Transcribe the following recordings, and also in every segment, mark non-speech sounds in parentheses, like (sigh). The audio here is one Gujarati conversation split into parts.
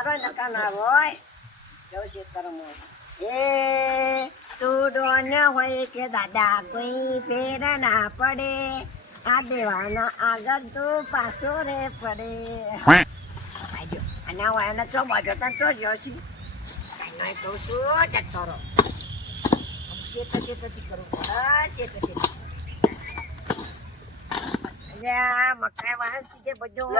તારો નકા ના હોય? જવું છે તારો એ તું ડોન હોય કે દાદા કોઈ ફેર ના પડે. આ દેવાના આગળ તું પાછો રે પડે. આના હોય આના ચો બાજો તને ચો જ્યો છે? નહીં કહું છું જટોરો ચેત ચેતથી કરું હા ચેત ચેત અલ્યા મકાઈ વાહન સીધે બધું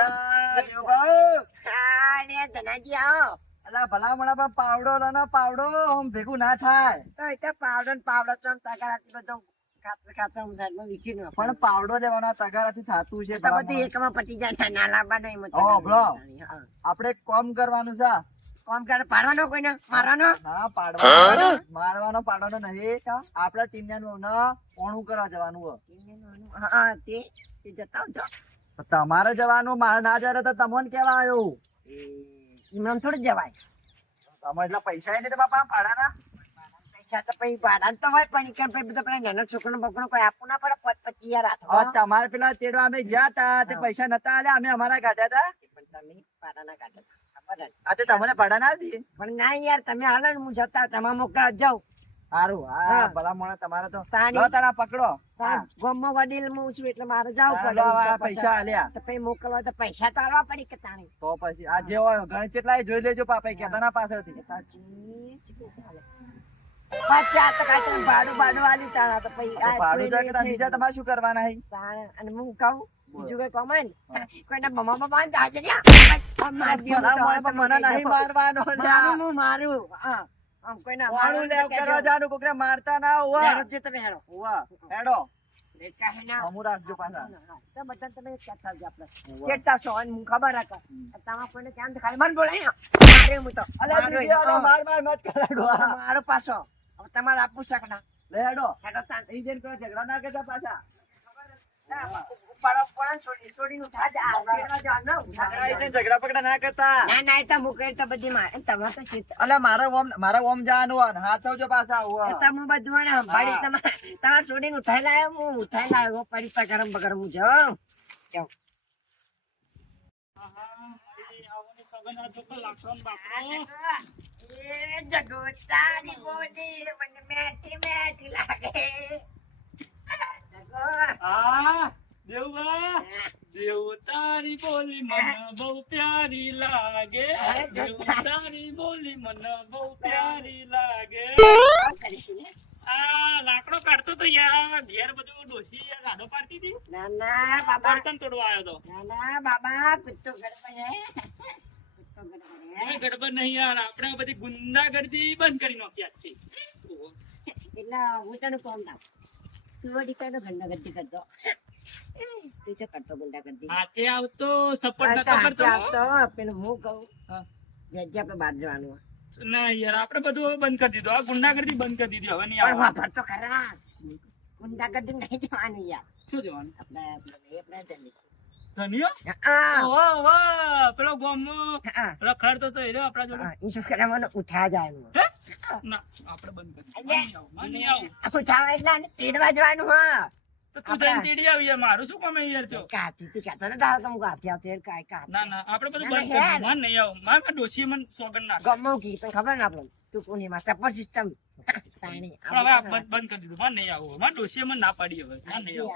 હા લે ધનાજી આવો. અલા ભલા મોણા પાવડો લો પાવડો. આમ ભેગું ના થાય. તો એ તો પાવડો ને પાવડો ચમ તગારાથી બધું ખાતર ખાતર હું સાઈડમાં વીખી નો પણ પાવડો લેવાનો તગારાથી થાતું છે તો બધું એકમાં પટી જાય ના લાવવાનો એમ. આપણે એક કરવાનું છે કોમ કરે? પાડવાનો કોઈને? મારવાનો? ના પાડવાનો મારવાનો પાડવાનો નહીં. આપડા ટીમ ને ઓણું કરવા જવાનું હા તે તે જતા આવજો. તો તમારે જવાનું મારે ના જયારે તો તમને કેવા આવ્યું થોડું જવાય. તમારે એટલા પૈસા નહીં બાપા પાડાના પૈસા તો પછી ભાડા તો હોય પણ ઈકણ પછી બધા પેલા નાનો છોકરો બકરો કોઈ આપવું ના પડે પચ પચીસ હજાર તમારે પેલા તેડવા અમે જ્યાં તા તે પૈસા નતા આલ્યા અમે અમારા કાઢ્યા હતા પણ તમે પાડાના કાઢ્યા. આ તો તમને ભાડા ના દી. પણ ના યાર તમે હાલો ને હું જતા તમા મોકલા જાઉં. સારું હા. ભલા મોણા તમારે તો તાણી- પકડો. હા. વડીલ હું છું એટલે મારે જવું પડે પૈસા આલ્યા. તો પછી મોકલવા તો પૈસા તો આલવા પડે કે તાણી? તો પછી આ જે હોય ગણિત કેટલાય જોઈ લેજો પાપા કેતા ના પાછળથી. તો કાંઈ તને ભાડું ભાડું આલ્યું તાણા તો પછી ભાડું બીજા તમારે શું કરવાના હે? તાણે અને હું કહું. બીજું કઈ કમાય કોઈના મમ્મા પપ્પા ને જાજે મને નહીં મારવાનો મારું હું મારું. હા. આમ કોઈના વાળું લેવ કરવા જાનું કોકને મારતા ના હોવા હેડો જે તમે હેડો. હોવા હેડો. તમારા આપવું શકના ઝઘડા ના કરતા પાછા. મારે ઓમ મારે ઓમ જવાનું ને હાથ આવજો પાછા એ હોવા તો બધું. તમારે છોડીને ઉઠાઈ લાયો હું ઉઠાઈ લાયો પડી તા ગરમ બગરમ હું જાઉં જાઉં. એ જગોતાની બોલી મને મેઠી મેઠી લાગે. આ દેવબા દેવતારી બોલી મને બહુ પ્યારી લાગે. દેવતારી બોલી મને બહુ પ્યારી લાગે. આવું કરીશ ને? આ લાકડો કાઢતો તો યાર ઘેર બધું ડોસી યાર ગાડો પાડતી હતી. ના ના બાબા. બળતણ તોડવા આવ્યો તો. ના ના બાબા કુત્તો ગડબડ હે. કુત્તો ગડબડ હે. ગડબડ નહીં યાર આપણે બધી ગુંડાગર્દી બંધ કરી નાખી આજથી. એટલે હું તને કોમ દાવ તું વળી કઈ ગંડા કરતો તું છે કરતો ગુંડા હાથે આવતો સપોર્ટ નતો કરતો હાથે પેલું હું કહું જગ્યા આપણે બહાર જવાનું ના યાર આપણે બધું બંધ કરી દીધું આ ગુંડાગર્દી બંધ કરી દીધી હવે નહીં પણ વાપર તો ખરા ગુંડા કરતી નહીં જવાનું યાર શું જવાનું આપણે આપણે આપણે જલ્દી. ધનિયો? હા, વાહ પેલો ગોમો રખડતો તો એ આપણા જોડે? હા, ઈસુ ઉઠા જવાનું ના આપણે બંધ કરી અલ્યા. દીધું. નહીં આવું, મારે નહીં ઉઠાવા એટલે તેડવા જવાનું હા. તો તું જઈને તેડી આવી મારું શું કામ યાર થયો? કાતી તું કહેતો ને તારો તો હું કાથી આવતી એટલે ના ના આપણે બધું બંધ કરી યાર. નહીં આવું. મારે મારે ડોશીએ મને સોગંદ નાખી. ગમો કી તને ખબર ને આપણે તું કોનીમાં સપોર્ટ સિસ્ટમ તાણી હવે બંધ કરી દીધું. નહીં આવું. મારે મને ના પાડી હવે. મારે નહીં આવું.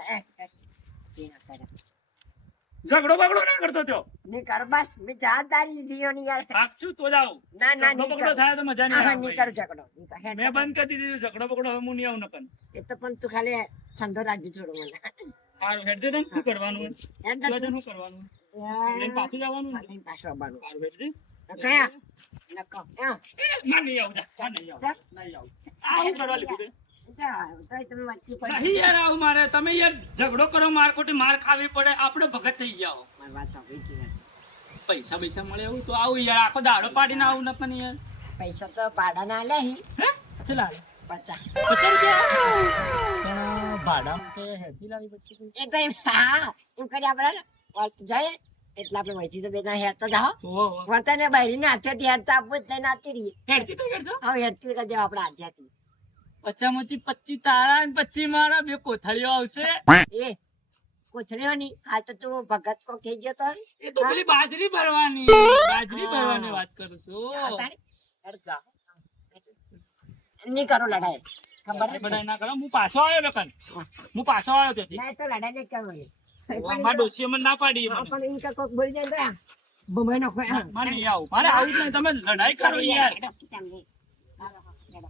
ઝઘડો બગડો ના કરતો થયો ની કર બસ મેં જવાબદારી લીધી ની યાર. પાકશું તો જ આવું ના ના ની બગડો થાય તો મજા નહીં આવે ની કર ઝઘડો મે તો. બંધ કરી દીધું ઝઘડો બગડો હવે હું નહીં આવું નકન એ તો પણ તું ખાલી ઠંડો રાખજો છોડો મને. સારું હેડ દે તને શું કરવાનું? હેડ તો તું તું. શું કરવાનું. લઈને પાછું જવાનું ને? લઈને પાછું આવવાનું. સારું હેડ દે કયા? નકો હા. ના નહીં આવું જા ના નહીં આવું. નહીં આવું. આવું કરવા લીધું નહીં યાર આવું મારે. તમે યાર ઝઘડો કરો મારખોટી માર ખાવી પડે. આપણે ભગત થઈ જાઓ. પૈસા પૈસા મળે એવું તો આવું યાર. આખો દાડો પાડીને આવું નકન યાર. પૈસા તો ભાડા ના લે હે? ચલા પચાસ. પચાસ રૂપિયા? ભાડા કે હેઠી લાવી પછી એ તો એમ હા એમ કરી આપણે જાય એટલે આપણે વહીથી તો બે જણા હેરતા જાઓ. ઓહો વર્તા ને બહેરીને હાથેથી હેરતા આપવું જ નહીં નાતી રહીએ. હેડતી તો કરશો હવે હેરતી કરી દેવા આપણે હાથેથી. પચામાંથી પચી તારા ને પચી મારા બે કોથળીઓ આવશે. એ કોથળીઓ ની હાલ તો તું ભગત કો થઈ ગયો તો. એ તો પેલી બાજરી ભરવાની. બાજરી ભરવાની વાત વાત કરું છું. અરે જા. નહીં કરો લડાઈ. ખબર લડાઈ ના કરો. હું પાછો આવ્યો બેકન. હું. પાછો આવ્યો ત્યાંથી. ના તો લડાઈ નહીં કરવાની. અમારા ડોશીએ મને ના પાડી પણ ઈ કાંઈક કોક બોલી જાય નાખો, મારે આવું. મારે આવું તમે લડાઈ કરો યાર હેડો, તમને. હાલો, હેડો.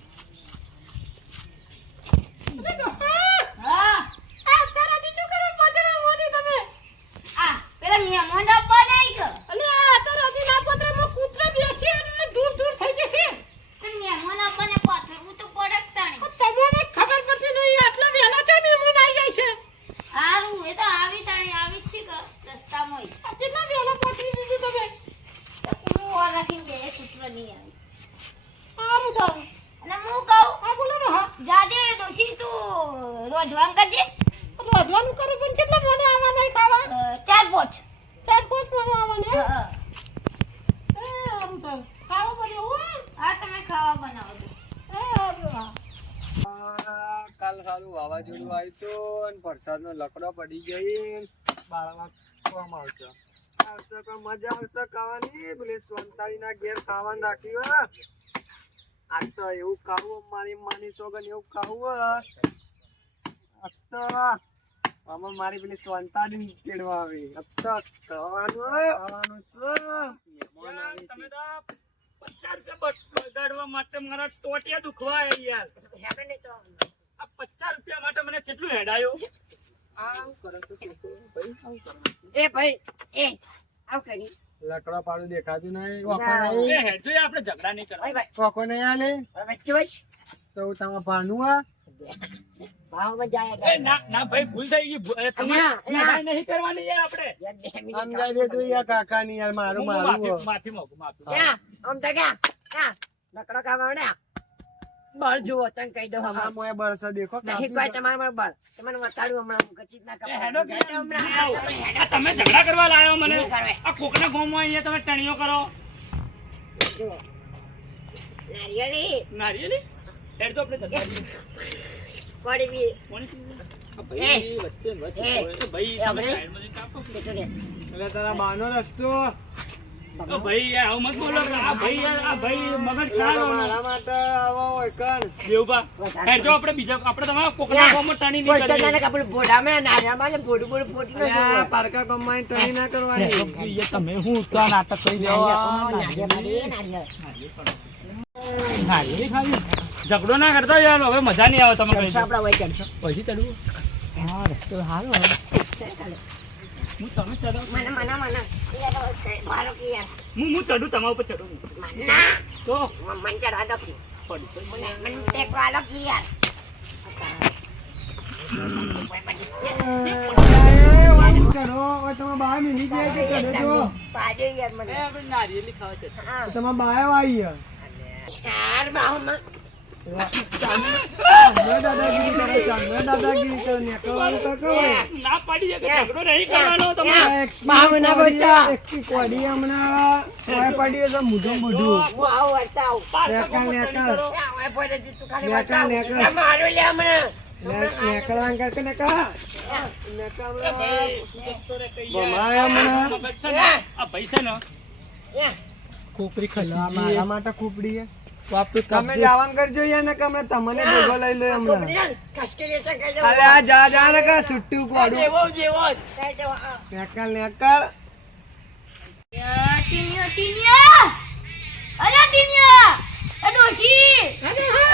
આ પેલા મહેમાન આપવા જાય કે પણ મહેમાન આપવાને પાથરવું તો પડે જ તાણે. હારું, એ તો આવી તાણી, આવી જ છે કે રસ્તામાં ય. તો કુણું ઓર રાખીને બે કૂતરો નહીં આવી. અને હું કહું, જાજે ડોશી તું રોજવાન કરજે. અ, ચાર પોચ. હા, હા, તમે ખાવા બનાવો છો. આ કાલ સારું વાવાઝોડું આવ્યું હતું અને વરસાદનો લકડો પડી ગઈ બાળવા કોમ આવશે. આવશે પણ મજા આવશે ખાવાની. પેલી સોનતાળીના ઘેર ખાવાનું રાખ્યું હે. આજ તો એવું ખાવું મારી માની સોગન એવું ખાવું આજ તો આમાં મારી પેલી સોનતાળી કેળવા આવી. આજ તો ખાવાનું ખાવાનું છે. મહેમાન યાર, આવી તમે તો પચાસ રૂપિયા બગાડવા માટે મારા ટોટિયા દુખવા યાર હેડો નહીં તો. આ કેટલું હેડાયો? આમ કરો છો છોકરો, ભાઈ, આમ કરો. એ ભાઈ એ આવ કરી. લકડા પાડું દેખાતું નહીં. વાપા એ નહીં. હેડ જોઈએ આપણે ઝઘડા નહીં કરવા ભાઈ. ભાઈ ઓખો નહીં આલે વચ્ચે વચ્ચે તો હું તમારા ભાનું આ? ભાવમાં જાય એ ના ના ભાઈ ભૂલ થઈ ગઈ. ભૂ- એ તમે ના, ના. લડાઈ નહીં કરવાની યાર આપણે દે તું યાર કાકા ની યાર મારું મારું માફી માફી માંગુ માફી ક્યાં? આમ તો ક્યાં? ક્યાં? લકડો કામ માંડ્યા? બળ જુઓ તને કહી દઉં હમણાં મોય બળ છે દેખો નહીં કોઈ દો. તમારામાં બળ. તમને વતાડું હમણાં હું કચીત ના એ હેડો કે હમણાં. તમે હેડો. તમે ઝઘડા કરવા લાયો મને. આ કોકના ગામમાં અહીંયા તમે ટણીઓ કરો જુઓ. નારિયેળી, નારિયેલી હેડ તો આપણે ધંધા કરીએ. બી. ભાઈ વચ્ચે વચ્ચે ભાઈ તમે સાઈડમાં જઈને કાપો. એટલે તારા બાનો રસ્તો ભાઈ આવું મત બોલો આ ભાઈ આ ભાઈ મગજ એટલે મારા માટે આવો હોય કણ દેવબા વધારે જો આપણે બીજા આપણે તમારા કોકના યા. ટણી નહીં તો કરીએ. નાના કાપડ ભોડામાં નારિયેળમાં ને ભોડું ભોડું ફોટી ન આ જુઓ. પારકા કમાઈ ટણી ના કરવાની એ તમે હું તો નાટક કરી. ખાવી? ઝઘડો ના કરતા યાર હવે મજા નહીં આવે તમે. આપણા પછી ચડવું હા તો હવે. હું તમે ચડો મને મને મને મારો કે યાર. હું હું ચડું તમારા ઉપર ચડું ના તો મને ચડવા દો કે. પડી મને મને ટેકો આલો કે યાર. ચડો હવે તમે બહાર નીકળી જાય કે ચડો છો પાડ્યો યાર એ મને. આપણે નારિયેળી છે હા. તમે બહાર આવી યાર યાર, બાહુમાં. ચાંદલો દાદાગીરી કરે ચાંદલો દાદાગીરી કરે નેકળવાનું તો કહો. ના પાડી છે કે ઝઘડો નહીં કરવાનો આ તમારે એકથી બાહુ ના કોડી- બોલતા. એકથી કોડી હમણાં ઓય પડી છે મૂઢું મૂઢું હું આવું વળતા આવું. પારકા નેકળ, ગામમાં ટણી નેકળ. કરો. આ ઓય પડે છે, તું ખાલી નેકળ, વળતા આવું. નેકળ. આ મારું માટે ખૂપડી તમે જવાન કરજો યાર ને કે તમને ભેગો લઈ લો હમણાં યાર, ખસકી લેશે, કહી દઉં. અરે આ જા જા ને કે સુટ્ટું પાડું જેવો જેવો જ. કહી દઉં, હા. નેકળ નેકળ યા, ટીનિયો, ટીનિયો! અલા, ટીનિયો! એ ડોશી!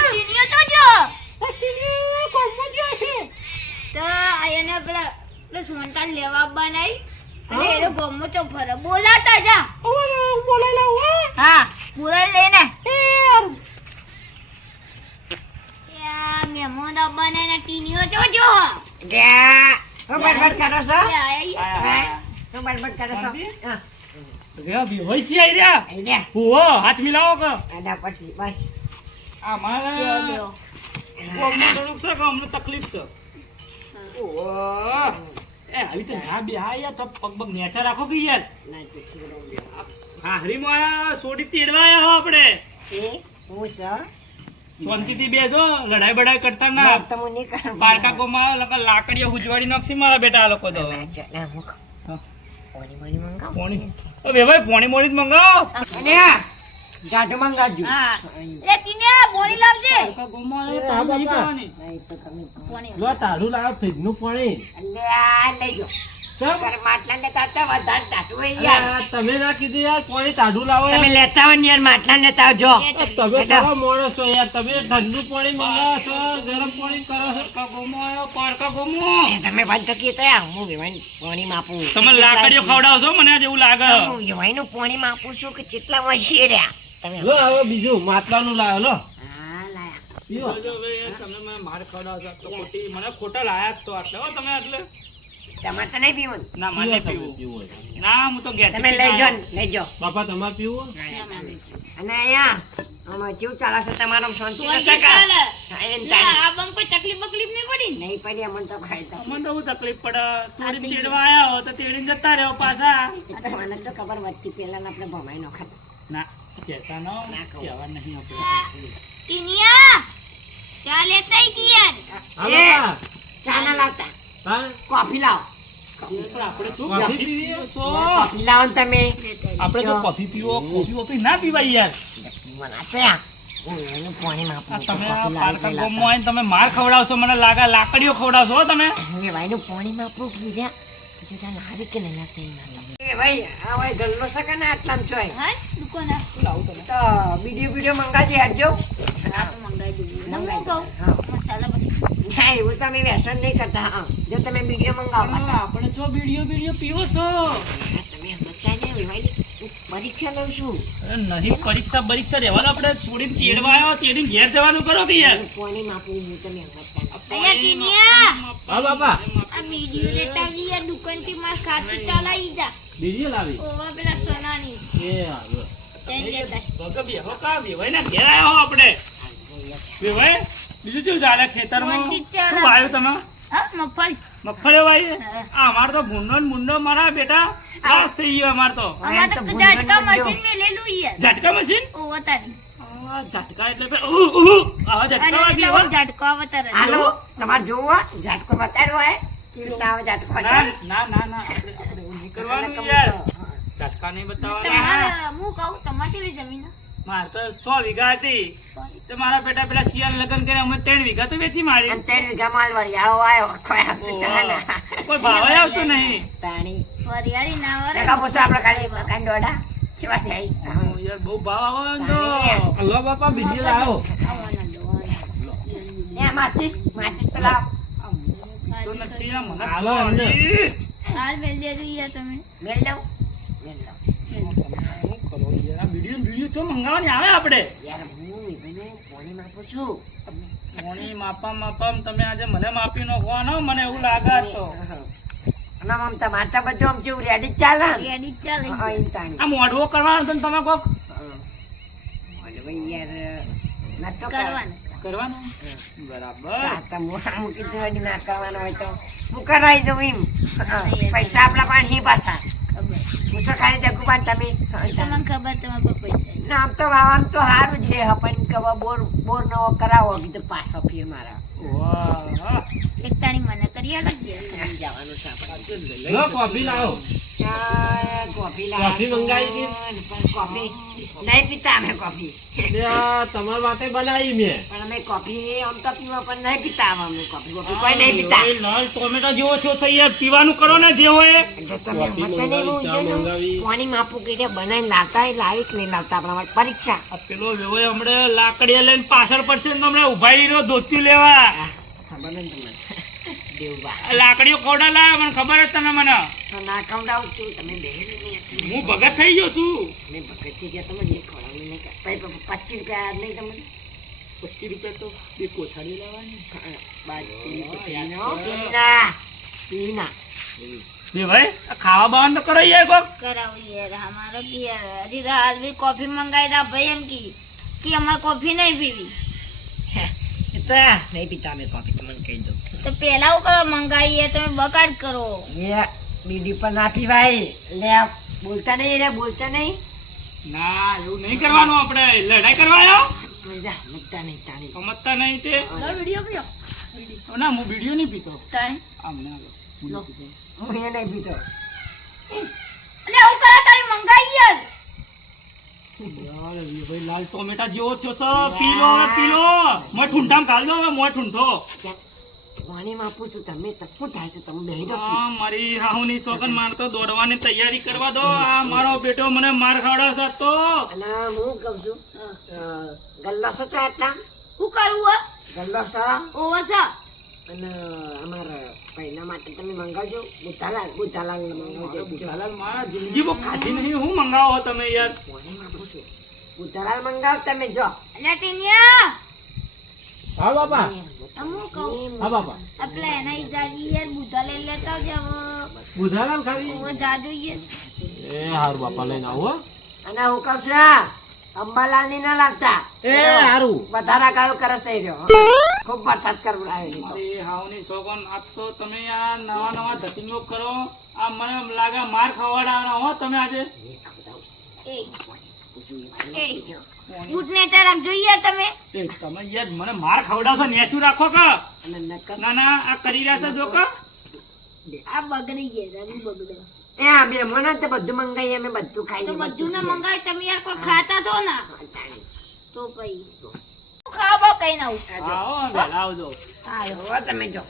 ટીનિયો તો જો! તો આ પેલા પેલા સોનતાલ લેવા બનાવી અને એનો ગમો તો ફરે બોલાતા જા હા બોલાઈ લેને જોજો બડબડ કરો છો? હે? બડબડ કરો છો? આઈ. હાથ મિલાવો કે પછી. આ. છે કે તકલીફ છે. એ આવી તો ના બે હા યાર તો પગ પગ નેચા રાખો કે યાર. સોડી તેડવા હો આપણે એ, હું છો? શાંતિથી બેસો લડાઈ બડાઈ કરતા ના. ના, તો હું નહીં કરું. પારકા કોમાં લાકડીઓ ઉજવાડી નાખશે મારા બેટા આ લોકો તો. જો. પાણી પાણી મંગાવ? પોણી. ઓ બે ભાઈ પોણી મોણી જ મંગાવો. અને જાડો મંગાવજો. હા. એ ટીનિયા બોણી લાવજે. તો તમે બોણી લો તારું લાવ પાણી. માટલા ને હોય યાર આ તમે ના કીધું યાર પાણી ટાઢું લાવો તમે યાર. લેતા હોય યાર માટલા લેતા આવજો. તમે કેવા માણસ છો યાર તમે ઠંડુ પાણી મંગાવો છો ગરમ પાણી કરો છો કા આવ્યો પારકા ગોમો તમે બંધ તો કીધો યાર હું વેવાઈ પાણી માપું. તમે લાકડીઓ ખવડાવશો મને જેવું એવું લાગે. હું વેવાઈનું પાણી માપું છું કે કેટલા વર્ષીએ રહ્યા. તમે લો હવે બીજું માટલાનું લાવો લો. હા લાયા. તમે મને માર ખવડાવશો. તો ખોટા લાયા જ આટલે. હો તમે આટલે. તમારે તો નહીં પીવું ના. મને પીવું ના હું તો ઘેર તમે લઈ જાઓ લઈ જાઓ બાપા તમારે પીવું? અને અહીંયા આમાં કેવું ચાલે છે તમારો શાંતિ છે કાં? ચાલે. હા, એમ લે, તાણી. આ બમ કોઈ તકલીફ બકલીફ નહીં પડી નહીં પડી અમને તો ખાઈ મને તો તકલીફ પડે. છોડીને તેડવા આયા હો તો તેડીને જતા રહ્યો પાછા. મને તો ખબર વચ્ચે પેલા આપણે ભમાઈ નો ખાતા ના કહેતા ન કહેવા નહીં આપણે ટીનિયા ચા લેતા આઈ તી યાર હા એ! બાપા ચા ના લાવતા. હા કોફી લાવો. પણ આપણે શું કોફી પીવી કોફી લાવો ને તમે. તો કોફી પીવો કોફી વોફી ના પીવાય યાર. તમે માર ખવડાવશો મને લાગે લાકડીઓ ખવડાવશો તમે. ભાઈ પાણી માપું કીધા પછી કે નહીં લાગતા એ ભાઈ આ ભાઈ ગલ્લો છે કે ના આટલામાં હા દુકાન. આ. તો બીડીઓ બીડીઓ મંગાજી હટજો આ તો મંગાઈ દઉં ને કહું મસાલા પછી ના એવું તમે વ્યસન નહીં કરતા હા. જો તમે બીડીઓ મંગાવો આપણે જો બીડીઓ બીડીઓ પીવો છો. પરીક્ષા લઉં છું. નહીં પરીક્ષા પરીક્ષા રહેવાનું આપણે છોડીને તેડવા આવ્યો તેડીને ઘેર જવાનું કરો કે યાર? હું માપું હું તમે સમજતા નહીં. અહીંયા ટીનિયા હા બાપા આ લેતા માર ખાતું જા. લાવી? ઓવા પેલા સોનાની. એ આવ્યો મગફળી. અમાર તો ભૂંડો ને મારા બેટા. ત્રાસ થઈ ગયો અમાર તો. અમાર તો તો ઝટકા મશીન મેલેલું યાર ઝટકા મશીન ઓ વતન ઝટકા એટલે પે- ઉહ, ઉહ, ઝટકા વાગી હો. હું. ઝટકો અવતાર હાલો તમારે જોવું હોય? બતાડવો હોય કેવી રીતના ના ના ના ના. આપણે આપણે નહીં કરવાનું યાર. ઝટકા નહીં બતાવવાના. હું કહું તમારે જમીન? મારે તો સો વીઘા હતી. તો મારા બેટા પેલા શિયાળ લગ્ન કરે અમે ત્રણ વીઘા તો વેચી મારી. ત્રણ વીઘા માલ વાળી આવો આવ્યો કોઈ. ના. ભાવે આવતો નહીં. તાણી વરિયાળી ના વરે કા પોસા આપણે ખાલી મકાન દોડા ચેવાથી થઈ યાર બહુ ભાવ આવે તો. અલ્લા બાપા બીજી લાવો આવવાના એ માચીસ માચીસ તો લાવ તો નથી આ મને હાલ મેલ દે રહી તમે. મેલ દઉં મેલ દઉં શું કરો યાર આ વીડિયો વીડિયો ચો મંગાવવાની આવે આપણે? યાર હું પાણી માપું છું. તમે આજે મને માપી નાખવાનો મને એવું લાગે તો. અને આમ તમારે તો બધું આમ જેવું રેડી ચાલે. રેડી ચાલે. આ મોઢવો કરવાનો તો તમે કોક. ભાઈ યાર નતો કરવાના. કરવાનો? બરાબર. આ તો આમ કીધું ના કરવાનું હોય તો હું કરાવી દઉં એમ. પૈસા આપણા પાસે પાછા. ખબર. ખાલી જગુબાન તમે. તમને ખબર તમારા પપ્પા છે. ના આમ તો વાવાનું તો સારું જ રહે પણ કે બોર બોર નવો કરાવો કીધું પાછો ફીર મારા. વાહ. એક તાણી મને કરી આલો જ યાર. એમ જવાનું છે આપણે લો કોફી લાવો. કોફી મંગાવી કોફી નહીં પીતા અમે કોફી. તે આ બનાવી મેં. પણ અમે કોફી આમ તો પીવા પણ નહીં પીતા અમે કોફી. કોફી કોઈ નહીં પીતા. લાલ ટોમેટો જેવો છો છે પીવાનું કરો ને જે હોય. પાણી માપું કરીને બનાવીને લાવતા લાવી કે નહીં લાવતા આપણા પરીક્ષા. પેલો વેવાય હમણાં લાકડીએ લઈને પાછળ પડશે ને હમણાં ઊભા રહ્યો ધોતી લેવા. ખબર નહીં તમને? (laughs) દેવબા. લાકડીઓ કોડા લાવ્યા મને ખબર જ તમે મને. તો ના કવડાવું છું તમે બેન હું ભગત થઈ ગયો છું. મેં ભગત થઈ ગયા તમને એક ખવડાવું નહીં પછી પચીસ રૂપિયા નહીં તમને? પચીસ રૂપિયા તો બે કોથાડી લાવવાની. ના આ ખાવા બાવાનું તો કરો યાર કોક? કરાવો યાર અમારો બી યાર તો હાલ બી કોફી મંગાઈ રહ્યા ભાઈ એમ કી કે અમારે કોફી નહીં પીવી? એ તો નહીં પીતા અમે કોફી તમને કહી દઉં. તો પેલા હું કરો મંગાવીએ તમે બગાડ કરો. એ બીડી પર ના પીવાય લે બોલતા નહીં રે બોલતા નહીં. ના એવું નહીં કરવાનું આપણે. લડાઈ કરવા આવ્યો નહીં તાણી સમજતા નહીં તે? વીડિયો પીઓ ના હું વીડિયો નહીં પીતો. તાણી આમ ના લો. હું એ નહીં પીતો. એટલે કરે તારી ભાઈ લાલ ટોમેટા જેવો છો. પીલો પીલો. મોય ઠુંઠામ ઘાલ હવે મોય ઠુંઠો. વાણીમાં પૂછું તમે તકું થાય છે તમે બેહી જાઓ. આ મારી હાહુની સોગન માર તો દોડવાની તૈયારી કરવા દો. આ મારો બેટો મને માર ખવડાવશે તો. અને હું કહું છું? ગલ્લા ગલ્લો ચા એટલા હે ગલ્લો છો ઓવો અને અમારા પહેલા માટે તમે મંગાવજો. બુધાલાલ બુતાલાલ બુતાલાલ બુધાલાલ મારા જિંદગીમાં ખાધી નહીં હું મંગાવો તમે યાર. બુતાલાલ મંગાવ તમે જો. એટલે ટીનિયા! હા બાપા. હું કહું? હા બાપા. આપણે એના ઈજાજી યાર બુધા લઈ લેતા આવજો બુધાલાલ ખાવી હું જા જોઈએ એ હાર બાપા લઈને આવો અને હું કહું છું આ, અંબાલાલની ના લાગતા. એ હારું. વધારા કયો કરે છે રહ્યો. ખૂબ વરસાદ કરવું આવ્યો મારી હાહુની સોગન આજ તમે આ નવા નવા ધતિંગો કરો. આ મને એમ લાગે માર ખવડાવવાના હો તમે આજે. તમે? યાર મને માર ખવડાવશો નેચું રાખો કે? ના ના આ કરી રહ્યા છે જો આ બગડી ગયા બગડે. એ આ બે મને તો બધું મંગાઈએ અમે બધું ખાઈ તો બધું ના મંગાવી તમે યાર કોઈ ખાતા તો ના? તો પછી. ખાવા કઈ ના આવું આવો આવજો તમે જો.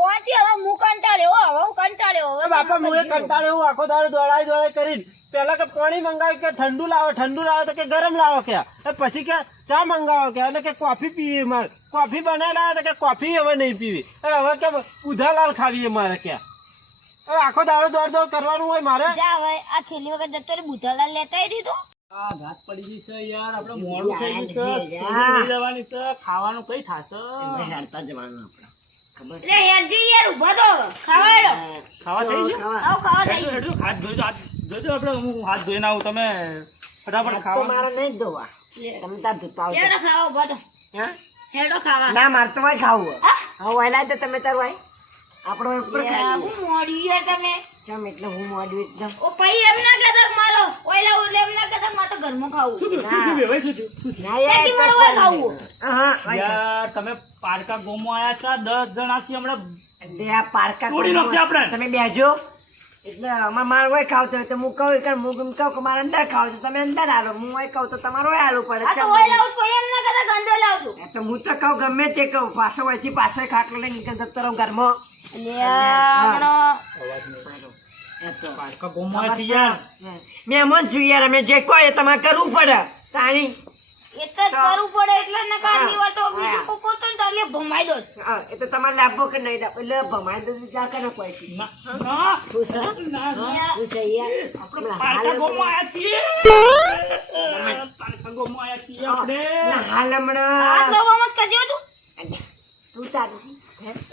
ઓવાથી હવે હું કંટાળ્યો હવે હું કંટાળ્યો હવે બાપા હું એ કંટાળે હું. આખો દાડો દોડાઈ દોડાઈ કરીને. પેલા કે પાણી મંગાવ્યું કે ઠંડુ લાવો ઠંડુ લાવો તો કે ગરમ લાવો કે. પછી કે ચા મંગાવો કે એટલે કે કોફી પીવી મારે કોફી બનાવી લાવો તો કે કોફી હવે નહીં પીવી. એ હવે કે ઉધાલાલ ખાવી મારે કે. હવે આખો દાડો દોડ દોડ કરવાનું હોય મારે. જા હવે આ છેલ્લી વખત જતો રે બુધાલાલ લેતા આવી દીધું આ ઘાત પડી ગઈ છે યાર આપણે મોડું થઈ ગયું છે સુગંધ છે ખાવાનું કઈ થાશે? હેરતા જવાનું આપણે એટલે હેરજી યાર ઊભો તો. ખાવાડો ખાવા થઈ ગયું ખાવા. આવ ખાવા થઈ હેડો, એટલું હાથ ધોઈ હાથ. ધોઈ આપણે હું હાથ ધોઈને આવું. તમે ફટાફટ તો ખાવા. મારે નહીં ધોવા. તમે તાર ધોતા. હેડો ખાવા ઊભો તો. હા? હેડો ખાવા. ના મારે તો હોય ખાવું. હા? હા વહેલા તો તમે તાર હોય આપણો ઉપર હું મોડી યાર તમે. ચમ એટલે હું મોડી એકદમ ઓ ભાઈ એમ ના કહેતા મારો ઓયલા ઓલે એમ ના કહેતા મારે તો ઘરમાં ખાવું શું શું શું ભાઈ શું શું ના યાર, કે મારે ખાવું. હા, યાર તમે પારકા ગોમો આયા છો દસ જણા છીએ હમણાં. બે પારકા આપણે. તમે બેજો એટલે અમારે મારે હોય ખાવતો હોય તો હું કહું કે હું એમ કહું કે મારે અંદર ખાવ તો તમે અંદર આલો હું હોય કહું તો તમારે હોય આલવું પડે. તો હું તો કહું ગમે તે કહું. પાછો હોયથી પાછો ખાટલો લઈને નીકળતો રહું ઘરમાં. મહેમાન છું યાર અમે જે કહો એ તમારે કરવું પડે. તાણી. એક જ કરવું પડે એટલે ને કાઢી વાટો બીજું કોઈ કોતો ને તારે ભમાઈ દો હા, એ તો તમારે લાભો કે નહીં લાભો? એટલે ભમાઈ દો કોઈ છે. ના, ના, આપણે હાલ ગોમો આયા છીએ. પારકા ગોમો આયા છીએ આપણે. હાલ હમણાં. તું. તું તારું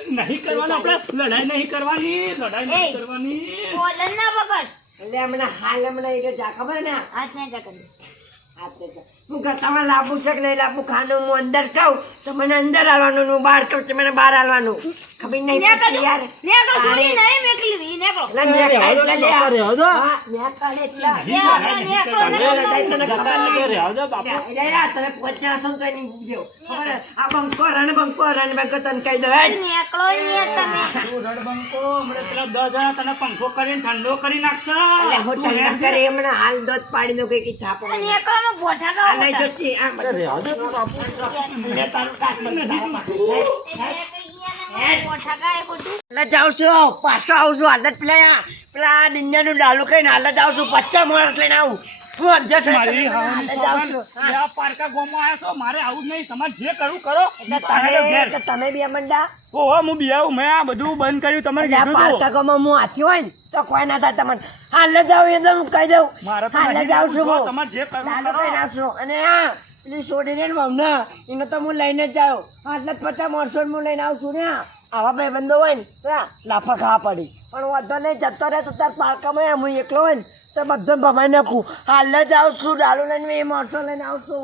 નહીં કરવાનું આપણે. લડાઈ નહીં કરવાની લડાઈ નહીં કરવાની. ના એટલે હમણાં હાલ હમણાં એટલે જા. ખબર ને? હાથ નહીં જા કરી હું કે તમારે લાવવું છે કે નહીં? લાવવું ખાનું હું અંદર કહું તો મને અંદર આવવાનું હું બહાર કહું તો મને બહાર આવવાનું. ખબર નહીં પડતી યાર. નેકળો છોડી મેકલી નેકળો. તમે તમે છો તો એની. ખબર આ બંકો રણ બંકો તને કહી દો નેકળો તમે પેલા દસ તને પંખો કરીને ઠંડો કરી નાખશે. હું કરી હમણાં હાલ દોધ પાડી દો કઈ થાપ નેકળો બોઠા જતી લે તારું મને જાઉં છું પાછો આવું છું હાલ જ પેલા પેલા નિંજાનું ડાલુ કહીને હાલ જ આવું છું. પચાસ માણસ લઈને આવું. તું અડધો મારી. હાલ જ આવું છું. હાવની આ પારકા ગોમાં આયા છો. મારે આવું નહીં. તમારે જે કરવું કરો. એટલે તમે ઘેર. એટલે તમે બી મંડા. ઓહો હું બિયાવું મેં આ બધું બંધ કર્યું. તમારે કીધું હું હાથી હોય ને તો કોઈ ના થાય તમને. હાલ જાવ એટલે હું કહી દઉં. હાલ નહીં જ આવું છું. હું તમારે જે કરવું કરો. કઈ નાખશું અને હા પેલી છોડી ને એને તો હું લઈને જ આવ્યો આટલા જ પચાસ માણસો હું લઈને આવું છું ને આવા ભાઈ બંધો હોય ને લાફા ખાવા પડી. પણ વાંધો નહીં જતો રહે તો તાર પાર્કામાં હું એકલો હોય ને તો બધો ભમાઈ નાખું. હાલ જ આવશું ડાલુ લઈને એ માણસો લઈને આવશું